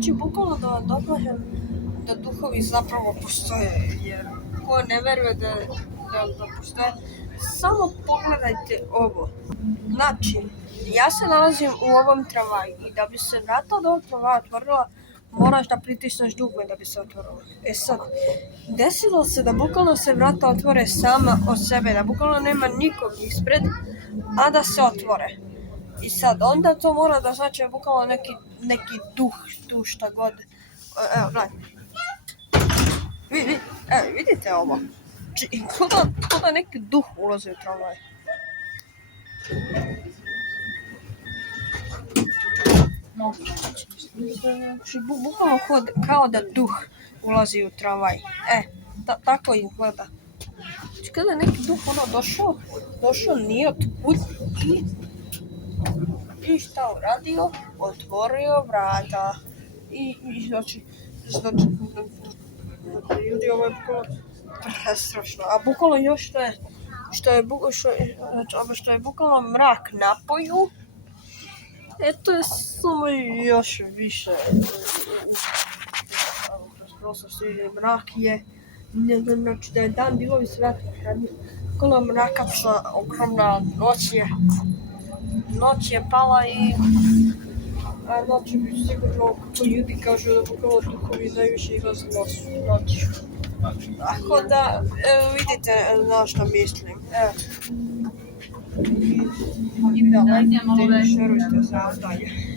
Znači, bukvalno da vam dokažem da duhovi zapravo postoje, jer ko ne veruje da postoje, samo pogledajte ovo. Znači, ja se nalazim u ovom tramvaju i da bi se vrata od ovog tramvaja otvorila, moraš da pritisneš dugme da bi se otvorila. E sad, desilo se da bukvalno se vrata otvore sama od sebe, da bukvalno nema nikog ispred, a da se otvore. I sad, onda to mora da znači bukvalno neki duh tu šta god. Evo, gledajte. Vidite ovo. Ko da neki duh ulazi u tramvaj. Znači, bukvalno kao da duh ulazi u tramvaj. Tako izgleda. Znači, kada je neki duh došao nije otkud i šta uradio? Otvorio vrata. I znači, ljudi, ovo je bukvalno prestrašno. A bukvalno još što je bukvalno mrak napoju, to je samo još više. Prosto mrak je, znači da je dan bilo bi svetlo, bukvalno mraka pšla ogromna noć je pala i noći bi sigurno ljudi kažu da bukvalno duhovi najviše izlaze noću. Tako da, vidite na što mislim. I da lajkujte i šerujte za dalje.